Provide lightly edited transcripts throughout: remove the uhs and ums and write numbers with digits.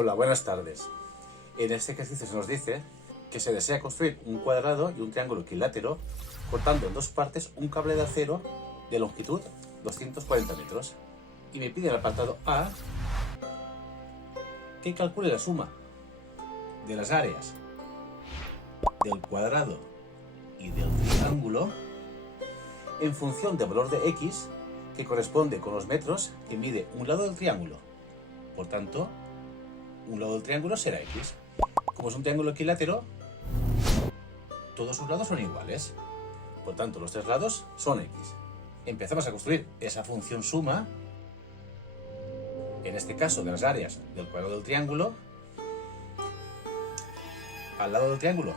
Hola, buenas tardes. En este ejercicio se nos dice que se desea construir un cuadrado y un triángulo equilátero cortando en dos partes un cable de acero de longitud 240 metros. Y me pide el apartado A que calcule la suma de las áreas del cuadrado y del triángulo en función del valor de X que corresponde con los metros que mide un lado del triángulo. Por tanto, un lado del triángulo será X. Como es un triángulo equilátero, todos sus lados son iguales. Por tanto, los tres lados son X. Empezamos a construir esa función suma, en este caso de las áreas del cuadrado del triángulo. Al lado del triángulo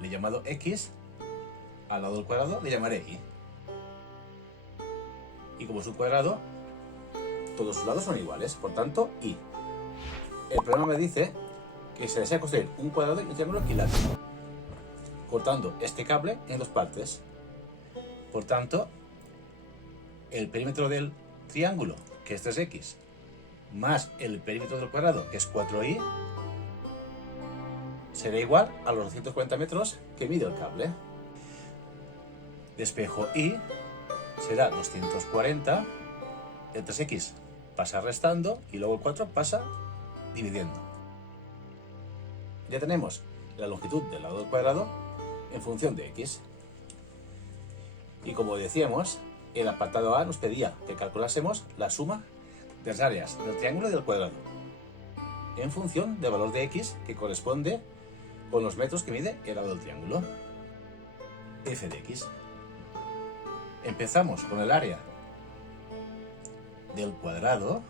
le he llamado X, al lado del cuadrado le llamaré Y. Y como es un cuadrado, todos sus lados son iguales, por tanto, Y. El problema me dice que se desea construir un cuadrado y un triángulo equilátero, cortando este cable en dos partes. Por tanto, el perímetro del triángulo, que este es X, más el perímetro del cuadrado, que es 4Y, será igual a los 240 metros que mide el cable. Despejo Y será 240, el 3X pasa restando y luego el 4 pasa dividiendo. Ya tenemos la longitud del lado del cuadrado en función de X. Y como decíamos, el apartado A nos pedía que calculásemos la suma de las áreas del triángulo y del cuadrado en función del valor de X que corresponde con los metros que mide el lado del triángulo, f de X. Empezamos con el área del cuadrado.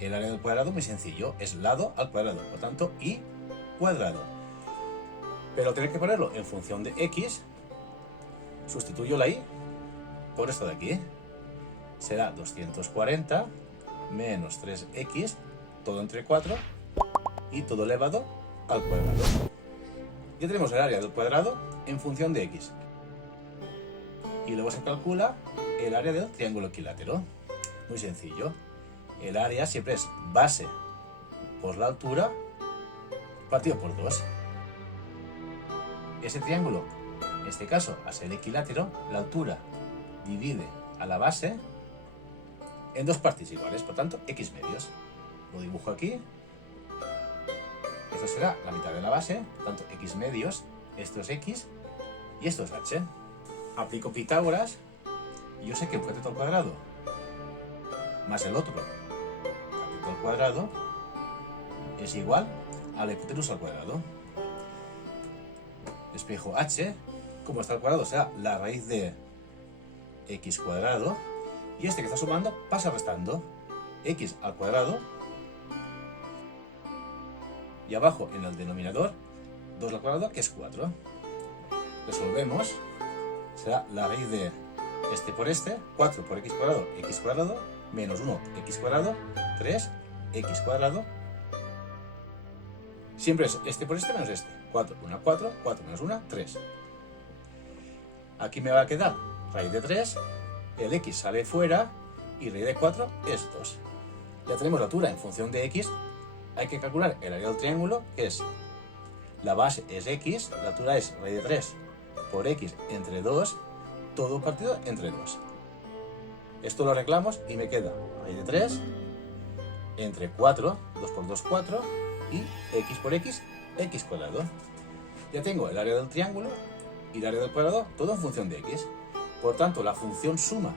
El área del cuadrado muy sencillo, es lado al cuadrado, por tanto Y cuadrado. Pero tener que ponerlo en función de X, sustituyo la Y por esto de aquí. Será 240 menos 3X, todo entre 4 y todo elevado al cuadrado. Ya tenemos el área del cuadrado en función de X. Y luego se calcula el área del triángulo equilátero. Muy sencillo. El área siempre es base por la altura partido por 2. Ese triángulo, en este caso, al ser equilátero, la altura divide a la base en dos partes iguales, por tanto, X medios. Lo dibujo aquí. Esto será la mitad de la base, por tanto, X medios. Esto es X y esto es H. Aplico Pitágoras y yo sé que el cateto al cuadrado más el otro cateto al cuadrado es igual a la hipotenusa al cuadrado. Despejo H, como está al cuadrado, será la raíz de X cuadrado. Y este que está sumando pasa restando. X al cuadrado. Y abajo en el denominador, 2 al cuadrado, que es 4. Resolvemos. Será la raíz de este por este, 4 por X cuadrado, menos 1, X cuadrado, 3, X cuadrado. Siempre es este por este menos este. 4 por 1, 4, 4 menos 1, 3. Aquí me va a quedar raíz de 3, el X sale fuera y raíz de 4 es 2. Ya tenemos la altura en función de X. Hay que calcular el área del triángulo, que es la base es X, la altura es raíz de 3 por X entre 2, todo partido entre 2. Esto lo arreglamos y me queda raíz de 3 entre 4, 2 por 2, 4, y X por X, X cuadrado. Ya tengo el área del triángulo y el área del cuadrado, todo en función de X. Por tanto, la función suma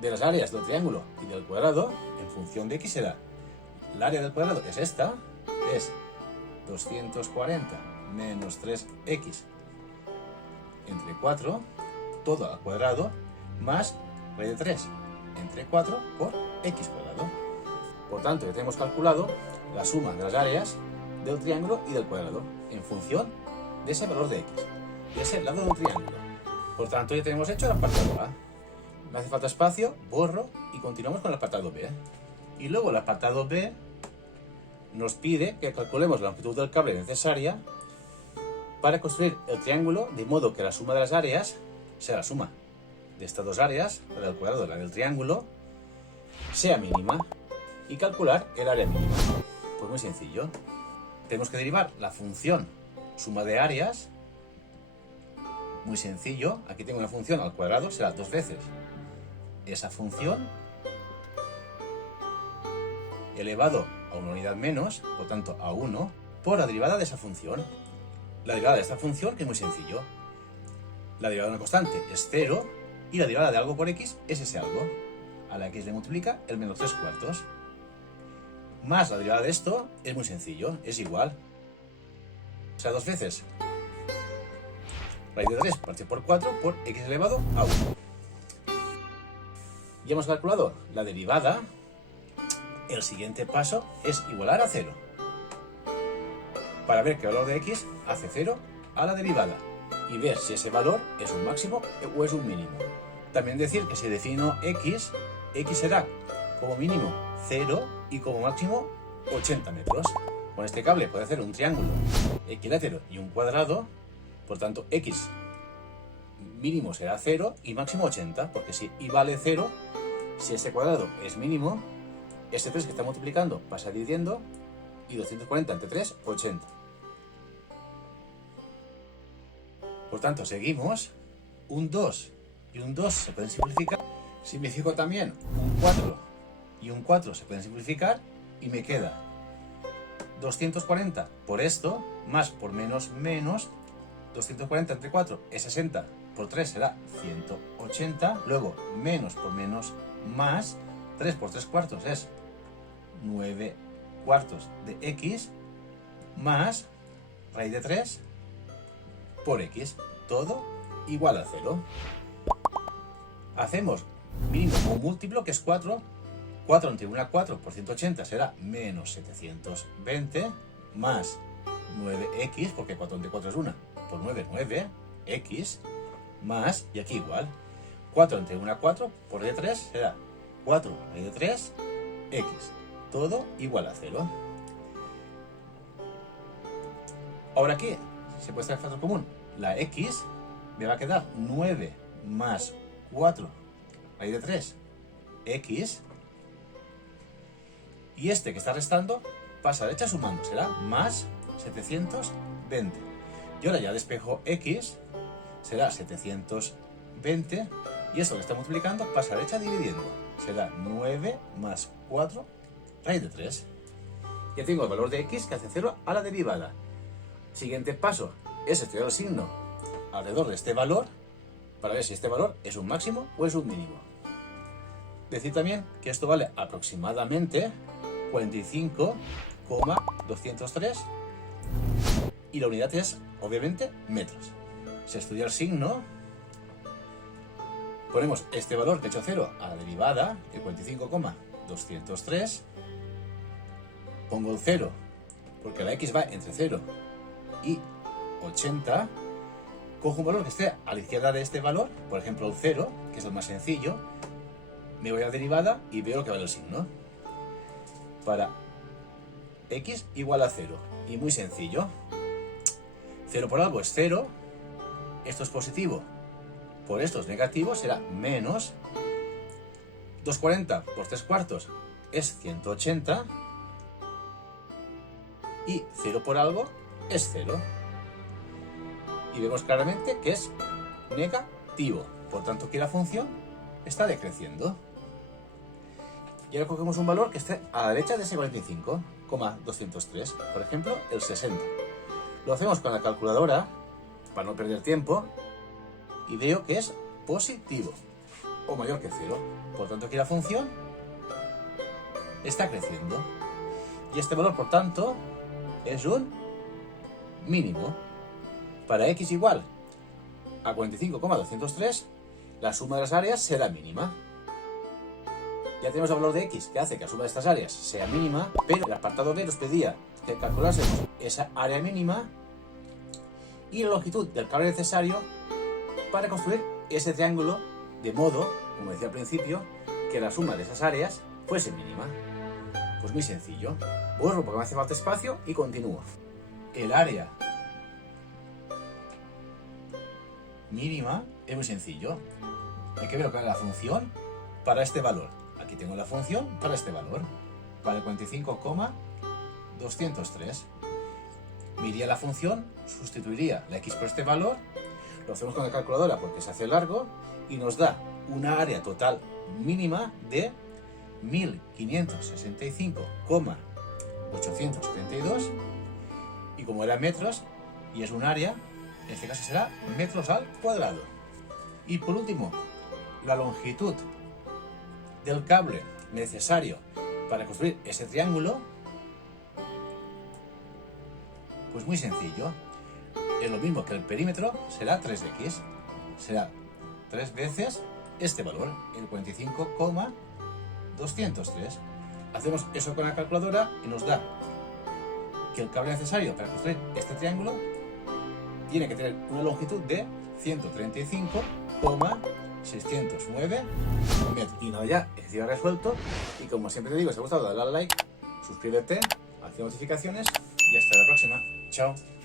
de las áreas del triángulo y del cuadrado en función de X será, el área del cuadrado es esta, es 240 menos 3X entre 4, todo al cuadrado, más raíz de 3 entre 4 por X cuadrado. Por tanto, ya tenemos calculado la suma de las áreas del triángulo y del cuadrado en función de ese valor de X, de ese lado del triángulo. Por tanto, ya tenemos hecho el apartado A. Me hace falta espacio, borro y continuamos con el apartado B. Y luego el apartado B nos pide que calculemos la longitud del cable necesaria para construir el triángulo, de modo que la suma de las áreas sea la suma de estas dos áreas, la del cuadrado y la del triángulo, sea mínima. y calcular el área mínima. Pues muy sencillo. Tenemos que derivar la función suma de áreas. Muy sencillo. Aquí tengo una función al cuadrado, será 2 veces esa función elevado a una unidad menos, por tanto a 1, por la derivada de esa función. La derivada de esta función, que es muy sencillo. La derivada de una constante es 0 y la derivada de algo por x es ese algo. A la x le multiplica el menos 3 cuartos. Más la derivada de esto es muy sencillo, es igual. O sea, 2 veces raíz de 3 partido por 4 por x elevado a 1. Ya hemos calculado la derivada. El siguiente paso es igualar a 0. Para ver qué valor de x hace 0 a la derivada. Y ver si ese valor es un máximo o es un mínimo. También decir que si defino x, x será como mínimo 0 y como máximo 80 metros. Con este cable puede hacer un triángulo equilátero y un cuadrado. Por tanto, x mínimo será 0 y máximo 80, porque si y vale 0, si este cuadrado es mínimo, este 3 que está multiplicando pasa dividiendo y 240 entre 3, 80. Por tanto, seguimos. Un 2 y un 2 se pueden simplificar. Simplifico también un 4 y un 4 se pueden simplificar y me queda 240 por esto, más por menos, menos. 240 entre 4 es 60, por 3 será 180. Luego, menos por menos, más. 3 por 3 cuartos es 9 cuartos de x, más raíz de 3 por x, todo igual a 0. Hacemos mínimo un múltiplo que es 4. 4 entre 1 a 4 por 180 será menos 720, más 9x, porque 4 entre 4 es 1, por 9, 9x, más, y aquí igual, 4 entre 1 a 4 por raíz de 3 será 4 raíz de 3, x, todo igual a 0. Ahora aquí se puede sacar factor común. La x me va a quedar 9 más 4 raíz de 3, x. Y este que está restando pasa a la derecha sumando, será más 720. Y ahora ya despejo x, será 720. Y esto que está multiplicando pasa a la derecha dividiendo, será 9 más 4 raíz de 3. Ya tengo el valor de x que hace 0 a la derivada. Siguiente paso es estudiar el signo alrededor de este valor para ver si este valor es un máximo o es un mínimo. Decir también que esto vale aproximadamente 45,203 y la unidad es, obviamente, metros. Se estudia el signo, ponemos este valor que he hecho 0 a la derivada, el 45,203, pongo el 0 porque la x va entre 0 y 80, cojo un valor que esté a la izquierda de este valor, por ejemplo el 0, que es el más sencillo, me voy a la derivada y veo lo que vale el signo. Para x igual a 0, y muy sencillo, 0 por algo es 0, esto es positivo, por esto es negativo, será menos 240 por 3 cuartos es 180, y 0 por algo es 0. Y vemos claramente que es negativo, por tanto que la función está decreciendo. Y ahora cogemos un valor que esté a la derecha de ese 45,203, por ejemplo el 60. Lo hacemos con la calculadora para no perder tiempo y veo que es positivo o mayor que 0, por tanto que la función está creciendo. Y este valor, por tanto, es un mínimo. Para x igual a 45,203, la suma de las áreas será mínima. Ya tenemos el valor de x que hace que la suma de estas áreas sea mínima, pero el apartado B nos pedía que calculásemos esa área mínima y la longitud del cable necesario para construir ese triángulo de modo, como decía al principio, que la suma de esas áreas fuese mínima. Pues muy sencillo. Borro porque me hace falta espacio y continúo. El área mínima es muy sencillo. Hay que ver cuál es la función para este valor. Aquí tengo la función para este valor. Vale 45,203. Me iría a la función, sustituiría la x por este valor, lo hacemos con la calculadora porque se hace largo y nos da una área total mínima de 1565,832 y como era metros y es un área, en este caso será metros al cuadrado. Y por último, la longitud del cable necesario para construir ese triángulo, pues muy sencillo, es lo mismo que el perímetro, será 3x, será 3 veces este valor, el 45,203. Hacemos eso con la calculadora y nos da que el cable necesario para construir este triángulo tiene que tener una longitud de 135,609 metros. Y nada, ya, ejercicio resuelto. Y como siempre te digo, si te ha gustado, dale al like, suscríbete, activa notificaciones y hasta la próxima. Chao.